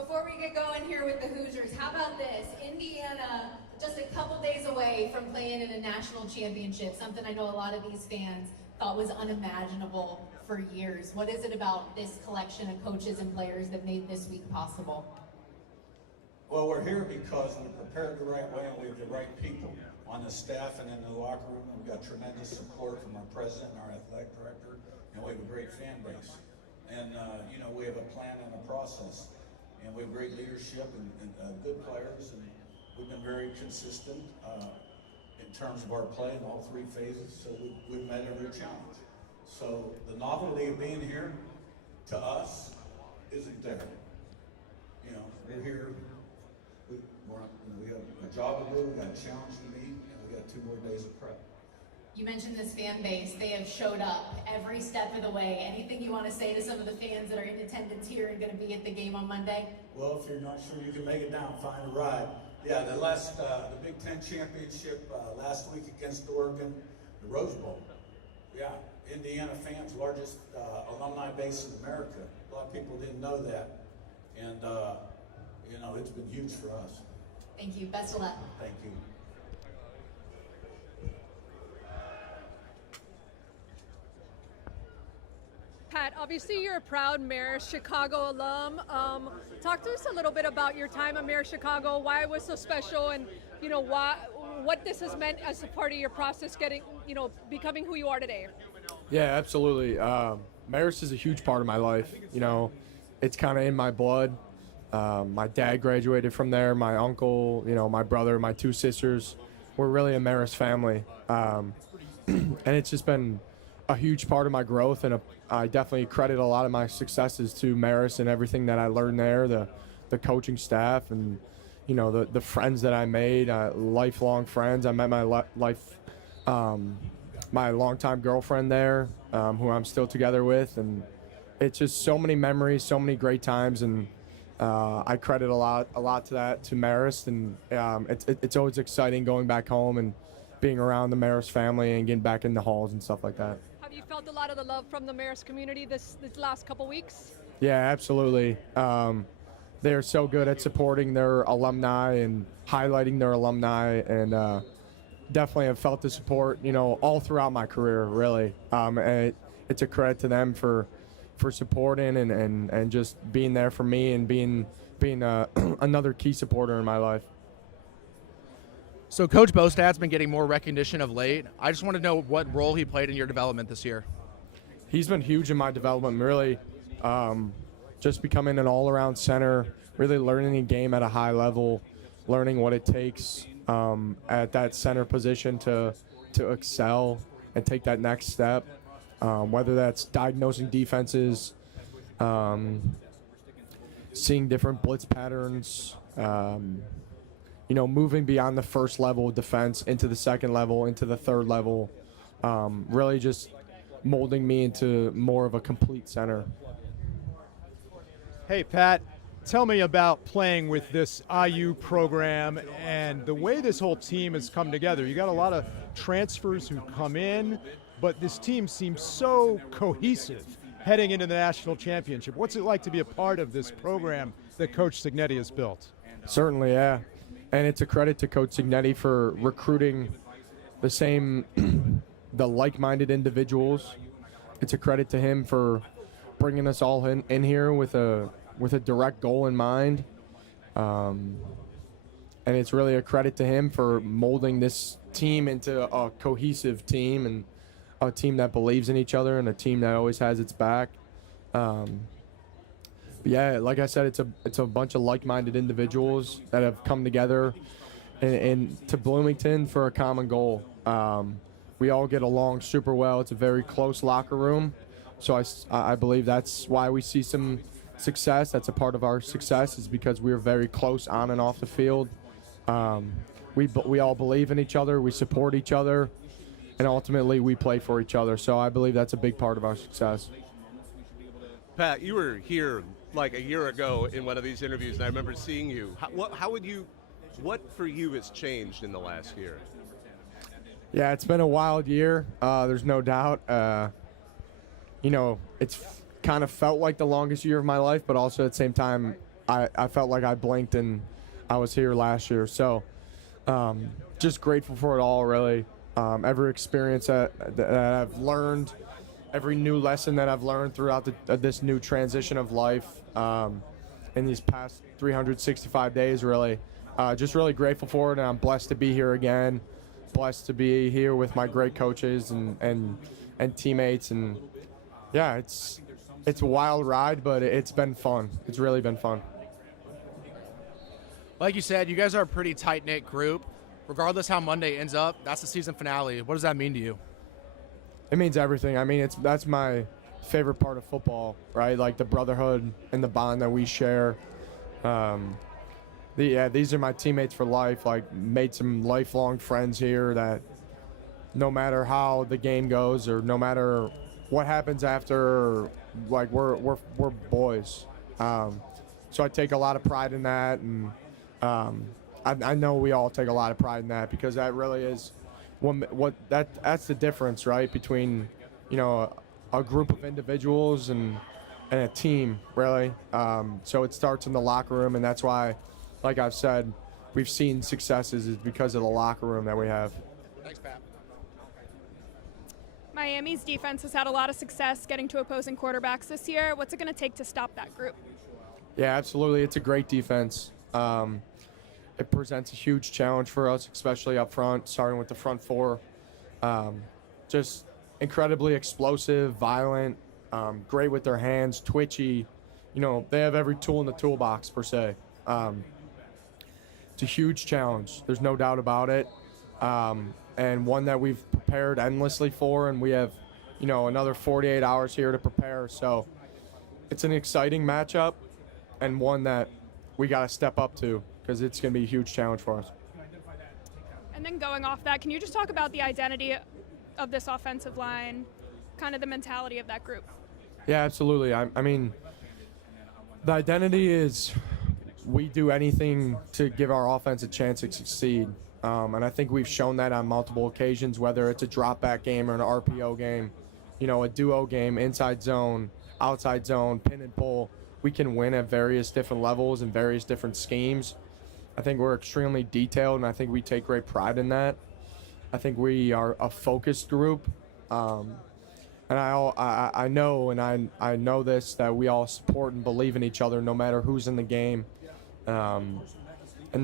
Before we get going here with the Hoosiers, how about this? Indiana, just a couple days away from playing in a national championship, something I know a lot of these fans thought was unimaginable for years. What is it about this collection of coaches and players that made this week possible? Well, we're here because we're prepared the right way and we have the right people on the staff and in the locker room. We've got tremendous support from our president and our athletic director, and we have a great fan base. And, we have a plan and a process. And we have great leadership and good players, and we've been very consistent in terms of our play in all three phases, so we've met every challenge. So the novelty of being here, to us, isn't there. We're here, we have a job to do, we got a challenge to meet, and we got 2 more days of prep. You mentioned this fan base. They have showed up every step of the way. Anything you want to say to some of the fans that are in attendance here and going to be at the game on Monday? Well, if you're not sure you can make it down, find a ride. Yeah, the Big Ten Championship last week against Oregon, the Rose Bowl. Yeah, Indiana fans, largest alumni base in America. A lot of people didn't know that. And, it's been huge for us. Thank you. Best of luck. Thank you. Pat, obviously you're a proud Marist Chicago alum. Talk to us a little bit about your time at Marist Chicago, why it was so special, and what this has meant as a part of your process becoming who you are today. Yeah, absolutely. Marist is a huge part of my life. It's kind of in my blood. My dad graduated from there. My uncle, my brother, my 2 sisters. We're really a Marist family. And it's just been a huge part of my growth, and I definitely credit a lot of my successes to Marist and everything that I learned there, the coaching staff, and the friends that I made, lifelong friends. I met my longtime girlfriend there, who I'm still together with, and it's just so many memories, so many great times, and I credit a lot to that, to Marist, and it's always exciting going back home and being around the Marist family and getting back in the halls and stuff like that. Have you felt a lot of the love from the Marist community this last couple weeks? Yeah, absolutely. They're so good at supporting their alumni and highlighting their alumni, and definitely have felt the support, all throughout my career, really. And it's a credit to them for supporting and just being there for me and being another key supporter in my life. So Coach Bostad's been getting more recognition of late. I just want to know what role he played in your development this year. He's been huge in my development, really. Just becoming an all-around center, really learning the game at a high level, learning what it takes at that center position to excel and take that next step, whether that's diagnosing defenses, seeing different blitz patterns, moving beyond the first level of defense into the second level, into the third level, really just molding me into more of a complete center. Hey, Pat, tell me about playing with this IU program and the way this whole team has come together. You got a lot of transfers who come in, but this team seems so cohesive heading into the national championship. What's it like to be a part of this program that Coach Cignetti has built? Certainly, yeah. And it's a credit to Coach Cignetti for recruiting the like-minded individuals. It's a credit to him for bringing us all in here with a direct goal in mind. And it's really a credit to him for molding this team into a cohesive team, and a team that believes in each other, and a team that always has its back. But yeah, like I said, it's a bunch of like-minded individuals that have come together and to Bloomington for a common goal. We all get along super well. It's a very close locker room, so I believe that's why we see some success. That's a part of our success, is because we're very close on and off the field. We all believe in each other. We support each other, and ultimately we play for each other. So I believe that's a big part of our success. Pat, you were here like a year ago in one of these interviews, and I remember seeing you. What for you has changed in the last year? Yeah, it's been a wild year. There's no doubt. It's kind of felt like the longest year of my life, but also at the same time, I felt like I blinked and I was here last year. So just grateful for it all, really. Every experience that I've learned, every new lesson that I've learned throughout this new transition of life in these past 365 days, really. Just really grateful for it, and I'm blessed to be here again, blessed to be here with my great coaches and teammates. And yeah, it's a wild ride, but it's been fun. It's really been fun. Like you said, you guys are a pretty tight-knit group. Regardless how Monday ends up, that's the season finale. What does that mean to you? It means everything. I mean, that's my favorite part of football, right? Like the brotherhood and the bond that we share. These are my teammates for life. Like, made some lifelong friends here that no matter how the game goes or no matter what happens after, like we're boys. So I take a lot of pride in that, and I know we all take a lot of pride in that, because that really is that's the difference, right, between a group of individuals and a team, really. So it starts in the locker room, and that's why, like I've said, we've seen successes is because of the locker room that we have. Thanks, Pat. Miami's defense has had a lot of success getting to opposing quarterbacks this year. What's it going to take to stop that group? Yeah, absolutely. It's a great defense. It presents a huge challenge for us, especially up front, starting with the front four. Just incredibly explosive, violent, great with their hands, twitchy. They have every tool in the toolbox, per se. It's a huge challenge. There's no doubt about it. And one that we've prepared endlessly for, and we have, another 48 hours here to prepare. So it's an exciting matchup, and one that we got to step up to, because it's going to be a huge challenge for us. And then going off that, can you just talk about the identity of this offensive line, kind of the mentality of that group? Yeah, absolutely. I mean, the identity is we do anything to give our offense a chance to succeed. And I think we've shown that on multiple occasions, whether it's a drop back game or an RPO game, a duo game, inside zone, outside zone, pin and pull. We can win at various different levels and various different schemes. I think we're extremely detailed, and I think we take great pride in that. I think we are a focused group. And I know, and I know this, that we all support and believe in each other no matter who's in the game. And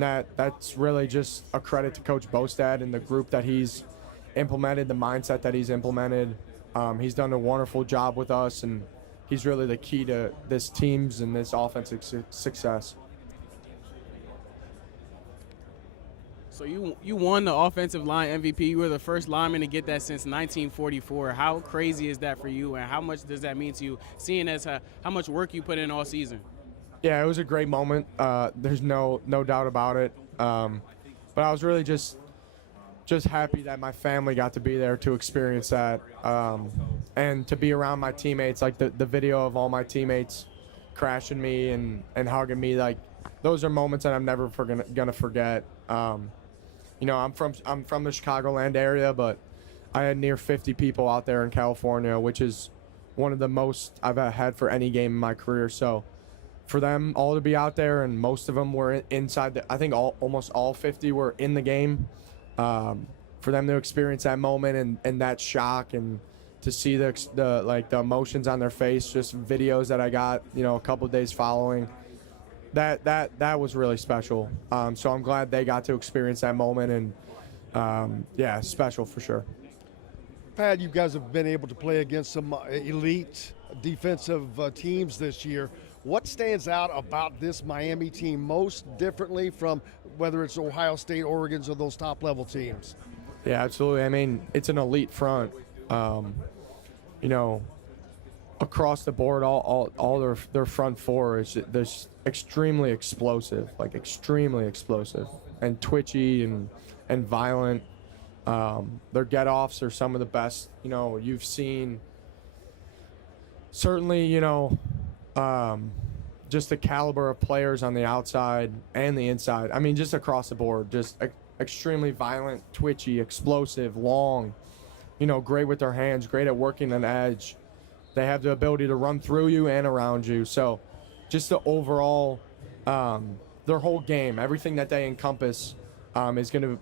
that's really just a credit to Coach Bostad and the group that he's implemented, the mindset that he's implemented. He's done a wonderful job with us, and he's really the key to this team's and this offensive success. So you won the offensive line MVP. You were the first lineman to get that since 1944. How crazy is that for you, and how much does that mean to you, seeing as how much work you put in all season? Yeah, it was a great moment. There's no doubt about it. But I was really just happy that my family got to be there to experience that, and to be around my teammates. Like the video of all my teammates crashing me and hugging me. Like, those are moments that I'm never gonna forget. I'm from the Chicagoland area, but I had near 50 people out there in California, which is one of the most I've had for any game in my career. So for them all to be out there, and most of them were inside I think almost all 50 were in the game. For them to experience that moment and that shock, and to see the emotions on their face, just videos that I got, a couple of days following, that was really special. So I'm glad they got to experience that moment, and yeah, special for sure. Pat, you guys have been able to play against some elite defensive teams this year. What stands out about this Miami team most differently from whether it's Ohio State, Oregon's, or those top-level teams? Yeah, absolutely. I mean, it's an elite front. Across the board, all their front four is just extremely explosive, and twitchy and violent. Their get-offs are some of the best, you've seen. Certainly, just the caliber of players on the outside and the inside. I mean, just across the board, just extremely violent, twitchy, explosive, long, great with their hands, great at working an edge. They have the ability to run through you and around you. So just the overall their whole game, everything that they encompass, is going to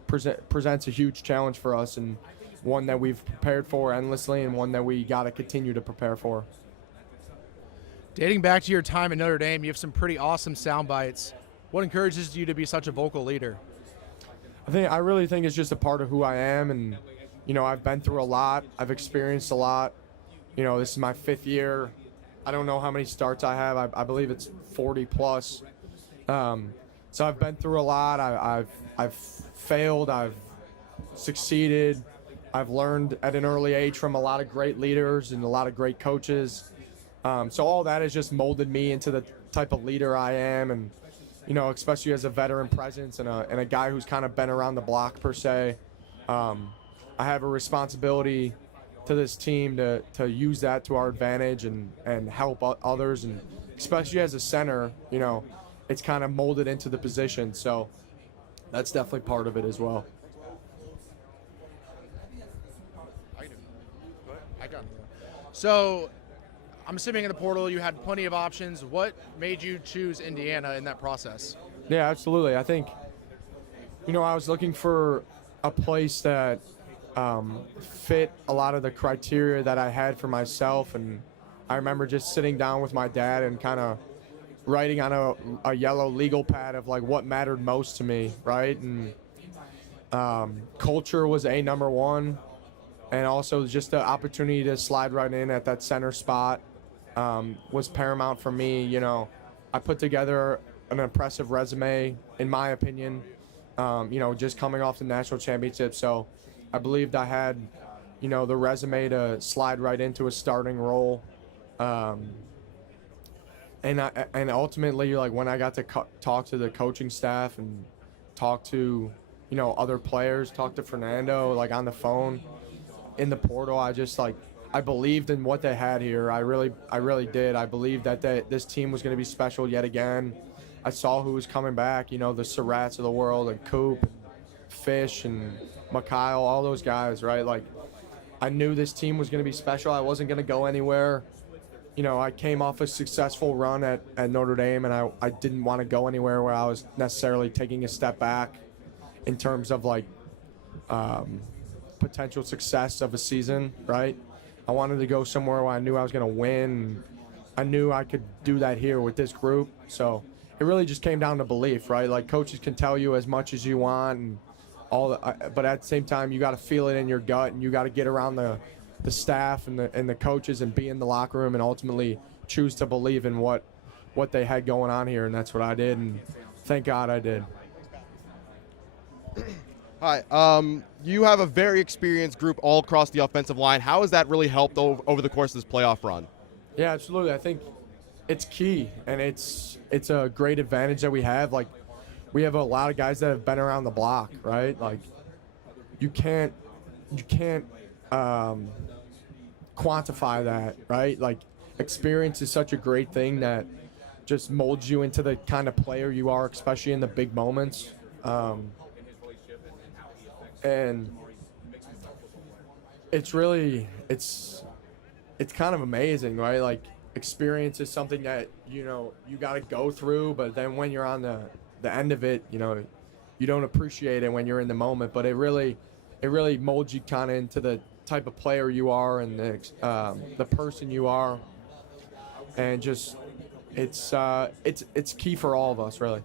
presents a huge challenge for us, and one that we've prepared for endlessly, and one that we got to continue to prepare for. Dating back to your time at Notre Dame, you have some pretty awesome sound bites. What encourages you to be such a vocal leader? I really think it's just a part of who I am, and I've been through a lot. I've experienced a lot. This is my 5th year. I don't know how many starts I have. I believe it's 40 plus. So I've been through a lot. I've failed. I've succeeded. I've learned at an early age from a lot of great leaders and a lot of great coaches. So all that has just molded me into the type of leader I am, and especially as a veteran presence and a guy who's kind of been around the block per se. I have a responsibility to this team to use that to our advantage and help others, and especially as a center, it's kind of molded into the position. So that's definitely part of it as well. So I'm assuming in the portal you had plenty of options. What made you choose Indiana in that process? Yeah, absolutely. I think, I was looking for a place that fit a lot of the criteria that I had for myself. And I remember just sitting down with my dad and kind of writing on a yellow legal pad of like what mattered most to me, right? And culture was number one. And also just the opportunity to slide right in at that center spot was paramount for me. I put together an impressive resume, in my opinion, just coming off the national championship. So I believed I had, the resume to slide right into a starting role. And ultimately, like when I got to talk to the coaching staff and talk to, other players, talk to Fernando, like on the phone, in the portal, I believed in what they had here. I really did. I believed that this team was going to be special yet again. I saw who was coming back, the Surratts of the world, and Coop, and Fish, and Mikhail, all those guys, right? Like, I knew this team was going to be special. I wasn't going to go anywhere. I came off a successful run at Notre Dame, and I didn't want to go anywhere where I was necessarily taking a step back in terms of, like, potential success of a season, right? I wanted to go somewhere where I knew I was going to win. I knew I could do that here with this group. So it really just came down to belief, right? Like, coaches can tell you as much as you want, and but at the same time, you got to feel it in your gut, and you got to get around the staff and the coaches and be in the locker room and ultimately choose to believe in what they had going on here, and that's what I did, and thank God I did. Hi. You have a very experienced group all across the offensive line. How has that really helped over the course of this playoff run? Yeah, absolutely. I think it's key, and it's a great advantage that we have. Like, we have a lot of guys that have been around the block, right? Like, you can't quantify that, right? Like, experience is such a great thing that just molds you into the kind of player you are, especially in the big moments. And it's really, it's kind of amazing, right? Like, experience is something that, you got to go through, but then when you're on the end of it, you don't appreciate it when you're in the moment, but it really molds you kind of into the type of player you are and the person you are. And just, it's key for all of us, really.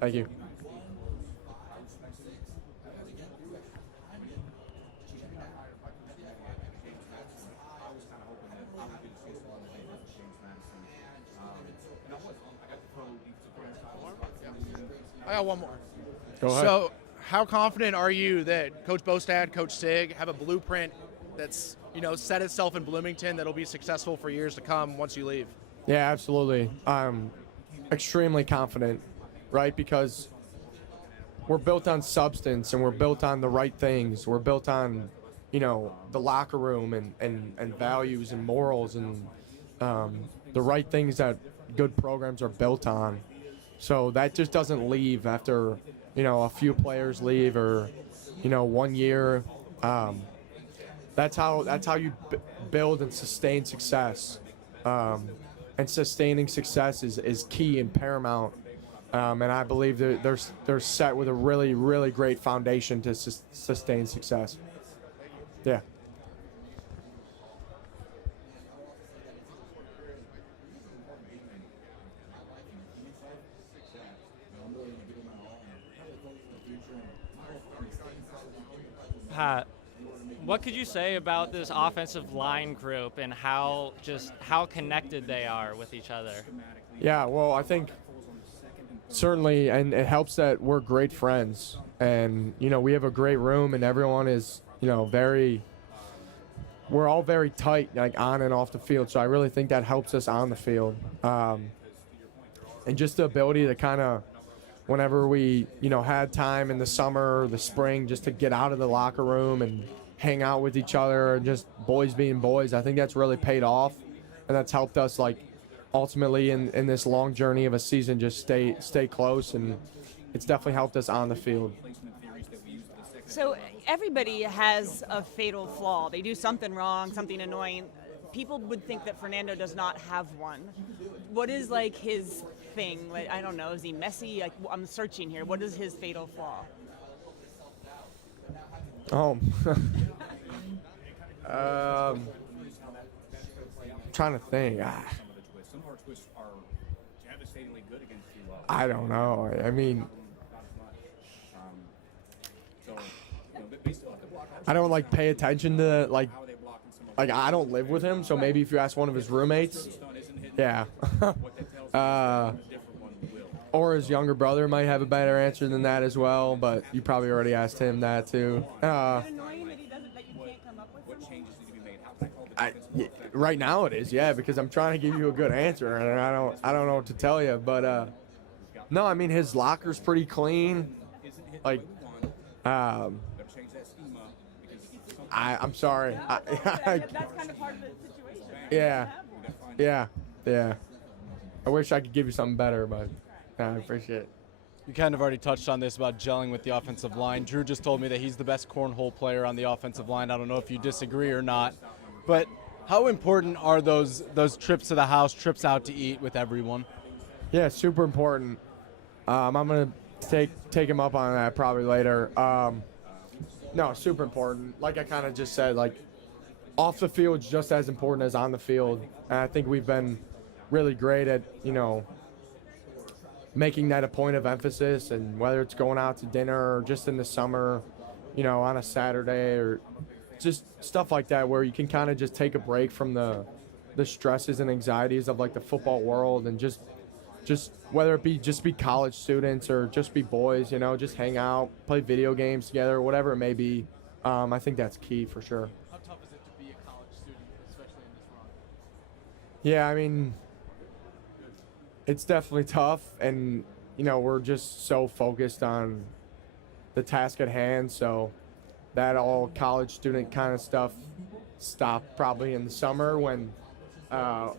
Thank you. I got one more. Go ahead. So, how confident are you that Coach Bostad, Coach Sig have a blueprint that's, set itself in Bloomington that'll be successful for years to come once you leave? Yeah, absolutely. I'm extremely confident, right? Because we're built on substance, and we're built on the right things. We're built on, the locker room and values and morals and the right things that good programs are built on. So that just doesn't leave after, a few players leave or, 1 year. That's how you build and sustain success. and sustaining success is key and paramount. And I believe that they're set with a really, really great foundation to sustain success. Yeah. Pat, what could you say about this offensive line group and how connected they are with each other? Yeah, well, I think certainly, and it helps that we're great friends, and we have a great room, and everyone is we're all very tight, like on and off the field. So I really think that helps us on the field, and just the ability to kind of, whenever we had time in the summer or the spring, just to get out of the locker room and hang out with each other and just boys being boys. I think that's really paid off, and that's helped us ultimately in this long journey of a season just stay close, and it's definitely helped us on the field. So everybody has a fatal flaw. They do something wrong, something annoying. People would think that Fernando does not have one. What is his thing? I don't know. Is he messy? I'm searching here. What is his fatal flaw? Trying to think. I don't know. I mean, I don't pay attention to I don't live with him, so maybe if you ask one of his roommates, yeah. Or his younger brother might have a better answer than that as well, but you probably already asked him that too. Right now it is, yeah, because I'm trying to give you a good answer, and I don't know what to tell you, but no, I mean his locker's pretty clean. I'm sorry. That's kind of part of the situation. Yeah. I wish I could give you something better, but I appreciate it. You kind of already touched on this about gelling with the offensive line. Drew just told me that he's the best cornhole player on the offensive line. I don't know if you disagree or not, but how important are those trips to the house, trips out to eat with everyone? Yeah, super important. I'm gonna take him up on that probably later. No, super important. Like I kind of just said, off the field is just as important as on the field. And I think we've been really great at, making that a point of emphasis, and whether it's going out to dinner or just in the summer, on a Saturday or just stuff like that, where you can kind of just take a break from the stresses and anxieties of the football world, and just whether it be just be college students or just be boys, just hang out, play video games together, whatever it may be. I think that's key for sure. How tough is it to be a college student, especially in this run? Yeah, I mean, it's definitely tough, and we're just so focused on the task at hand, so that all college student kind of stuff stopped probably in the summer when but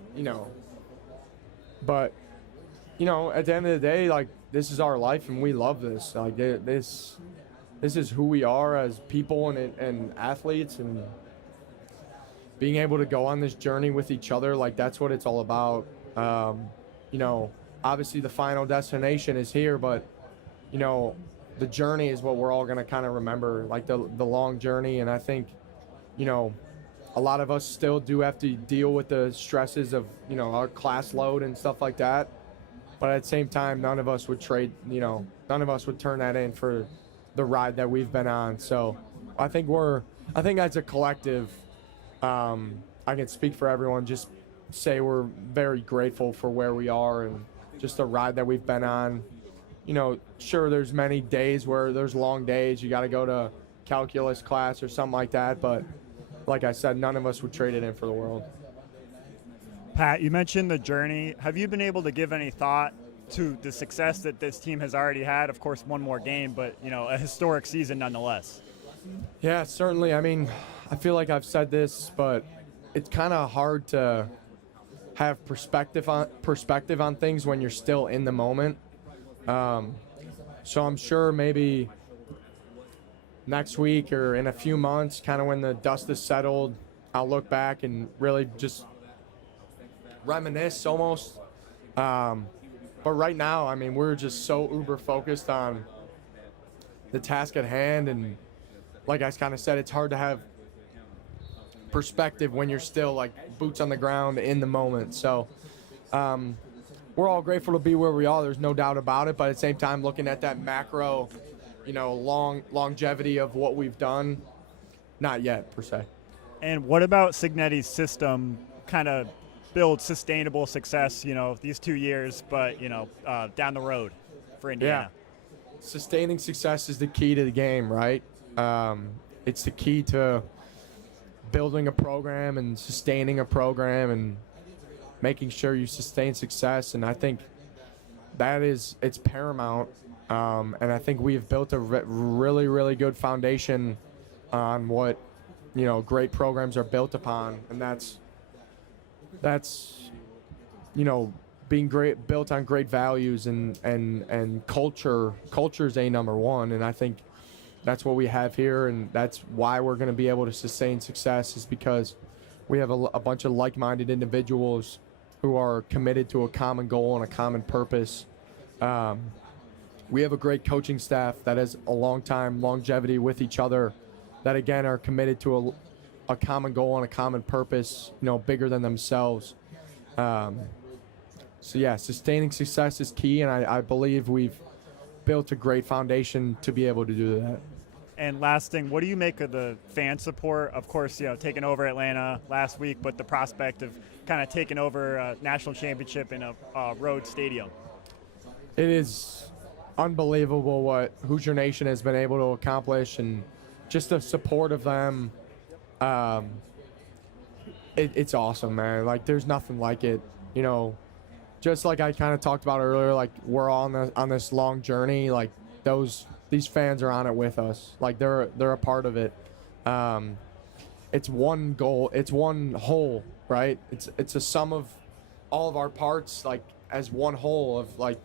at the end of the day, this is our life, and we love this. This is who we are as people and athletes, and being able to go on this journey with each other, that's what it's all about. Obviously the final destination is here, but the journey is what we're all going to kind of remember, the long journey. And I think a lot of us still do have to deal with the stresses of our class load and stuff like that, but at the same time, none of us would turn that in for the ride that we've been on. So I think as a collective, I can speak for everyone, just say we're very grateful for where we are and just the ride that we've been on. Sure, there's many days where there's long days, you got to go to calculus class or something like that, but like I said, none of us would trade it in for the world. Pat, you mentioned the journey. Have you been able to give any thought to the success that this team has already had? Of course, one more game, but a historic season nonetheless. Yeah, certainly. I mean, I feel like I've said this, but it's kind of hard to have perspective on things when you're still in the moment. So I'm sure maybe next week or in a few months, kind of when the dust is settled, I'll look back and really just reminisce almost. But right now, I mean, we're just so uber focused on the task at hand, and like I kind of said, it's hard to have perspective when you're still like boots on the ground in the moment. So we're all grateful to be where we are. There's no doubt about it. But at the same time, looking at that macro, longevity of what we've done, not yet per se. And what about Signetti's system kind of build sustainable success, these 2 years, but, down the road for Indiana? Yeah. Sustaining success is the key to the game, right? It's the key to building a program and sustaining a program and making sure you sustain success. And I think it's paramount. And I think we've built a really, really good foundation on what, great programs are built upon. And that's being built on great values and culture. Culture is number one, and I think that's what we have here, and that's why we're going to be able to sustain success, is because we have a bunch of like-minded individuals who are committed to a common goal and a common purpose. We have a great coaching staff that has a long time longevity with each other, that again are committed to a common goal and a common purpose, bigger than themselves. So yeah, sustaining success is key, and I believe we've built a great foundation to be able to do that. And last thing, what do you make of the fan support? Of course, taking over Atlanta last week, but the prospect of kind of taking over a national championship in a road stadium. It is unbelievable what Hoosier Nation has been able to accomplish, and just the support of them. It's awesome, man. Like, there's nothing like it. Just like I kind of talked about earlier, like we're all on this long journey. Like these fans are on it with us. Like they're a part of it. It's one goal. It's one whole, right? It's a sum of all of our parts, like as one whole of like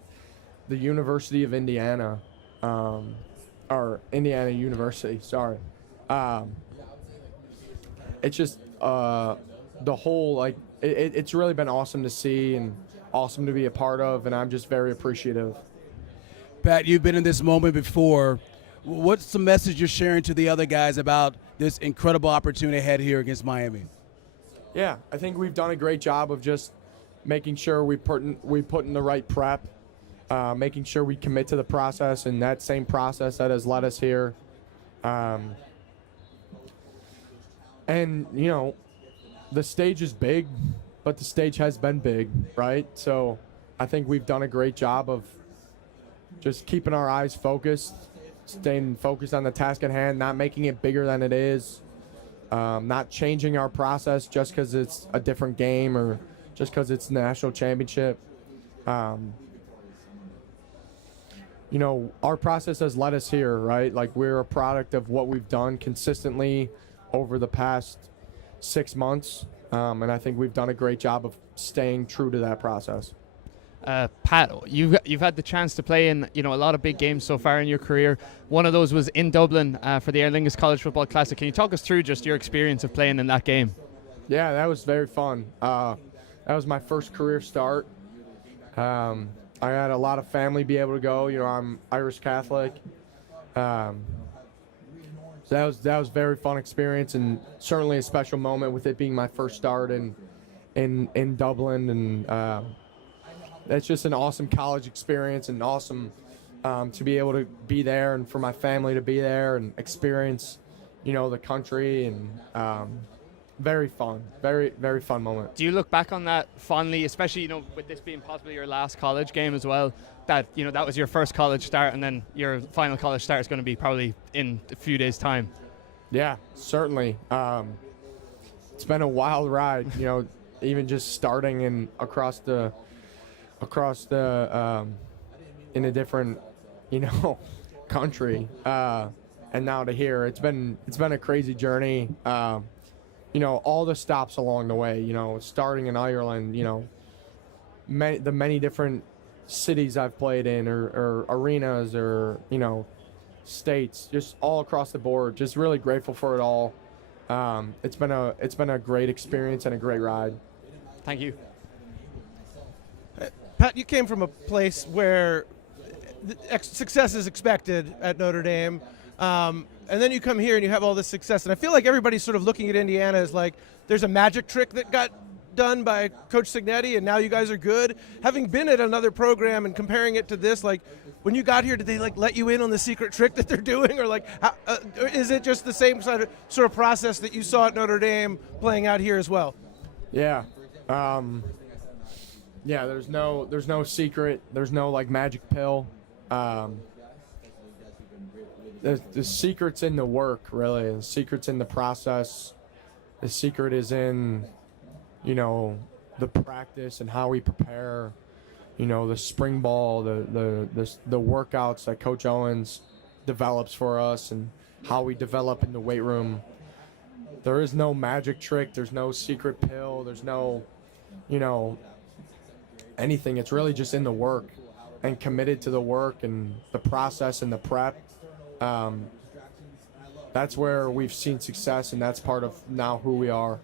the University of Indiana, or Indiana University. Sorry. It's just the whole, like it's really been awesome to see and awesome to be a part of, and I'm just very appreciative. Pat, you've been in this moment before. What's the message you're sharing to the other guys about this incredible opportunity ahead here against Miami? Yeah, I think we've done a great job of just making sure we put in the right prep, making sure we commit to the process, and that same process that has led us here. And, the stage is big, but the stage has been big, right? So I think we've done a great job of just keeping our eyes focused, staying focused on the task at hand, not making it bigger than it is, not changing our process just because it's a different game or just because it's the national championship. Our process has led us here, right? Like, we're a product of what we've done consistently over the past 6 months, and I think we've done a great job of staying true to that process. Pat, you've had the chance to play in a lot of big games so far in your career. One of those was in Dublin for the Aer Lingus College Football Classic. Can you talk us through just your experience of playing in that game? Yeah, that was very fun. That was my first career start. I had a lot of family be able to go. I'm Irish Catholic. So that was a very fun experience, and certainly a special moment with it being my first start in Dublin, and that's just an awesome college experience, and awesome to be able to be there, and for my family to be there and experience the country, and very fun, very, very fun moment. Do you look back on that fondly, especially with this being possibly your last college game as well, that that was your first college start, and then your final college start is going to be probably in a few days' time? Yeah, certainly. It's been a wild ride, even just starting in across the in a different country, and now to here. It's been a crazy journey. All the stops along the way, starting in Ireland, the many different cities I've played in, or arenas, or states, just all across the board. Just really grateful for it all. It's been a great experience and a great ride. Thank you. Pat, you came from a place where success is expected at Notre Dame, and then you come here and you have all this success. And I feel like everybody's sort of looking at Indiana as like there's a magic trick that got done by Coach Cignetti, and now you guys are good. Having been at another program and comparing it to this, like when you got here, did they like let you in on the secret trick that they're doing, or like or is it just the same sort of process that you saw at Notre Dame playing out here as well? Yeah. Yeah, there's no secret. There's no like magic pill. The secret's in the work, really. The secret's in the process. The secret is in, the practice and how we prepare. The spring ball, the workouts that Coach Owens develops for us, and how we develop in the weight room. There is no magic trick. There's no secret pill. There's no, anything. It's really just in the work and committed to the work and the process and the prep. That's where we've seen success, and that's part of now who we are.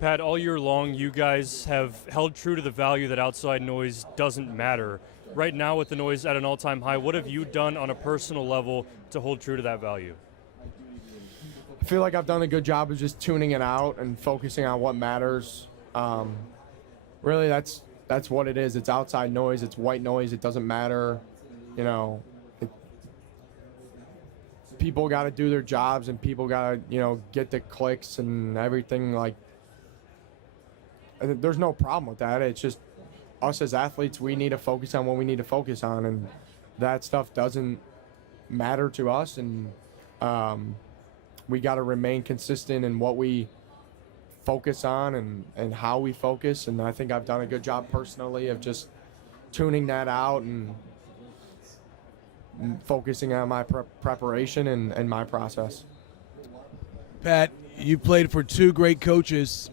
Pat, all year long, you guys have held true to the value that outside noise doesn't matter. Right now, with the noise at an all-time high, what have you done on a personal level to hold true to that value? I feel like I've done a good job of just tuning it out and focusing on what matters. Really, that's what it is. It's outside noise. It's white noise. It doesn't matter. People got to do their jobs, and people got to, get the clicks and everything. Like, there's no problem with that. It's just us as athletes, we need to focus on what we need to focus on, and that stuff doesn't matter to us. And we got to remain consistent in what we focus on and how we focus. And I think I've done a good job personally of just tuning that out and focusing on my preparation and my process. Pat, you played for two great coaches.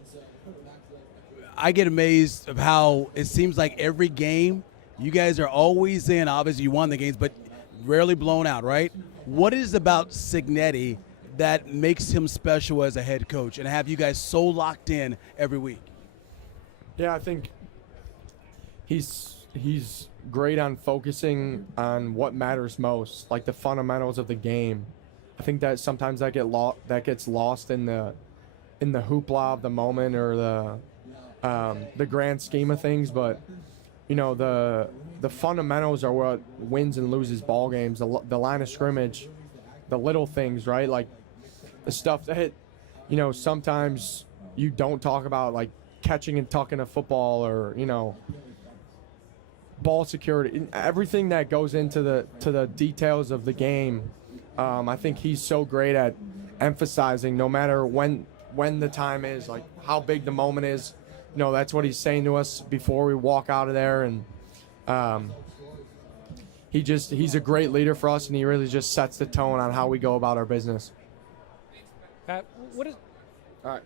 I get amazed of how it seems like every game you guys are always in. Obviously, you won the games, but rarely blown out, right? What is about Cignetti that makes him special as a head coach and have you guys so locked in every week? Yeah, I think he's great on focusing on what matters most, like the fundamentals of the game. I think that sometimes that gets lost in the hoopla of the moment or the grand scheme of things. But the fundamentals are what wins and loses ball games. The line of scrimmage, the little things, right? Like the stuff that sometimes you don't talk about, like catching and tucking a football, or ball security, everything that goes into the details of the game. I think he's so great at emphasizing, no matter when the time is, like how big the moment is. That's what he's saying to us before we walk out of there. And he's a great leader for us, and he really just sets the tone on how we go about our business. Pat, what is? All right.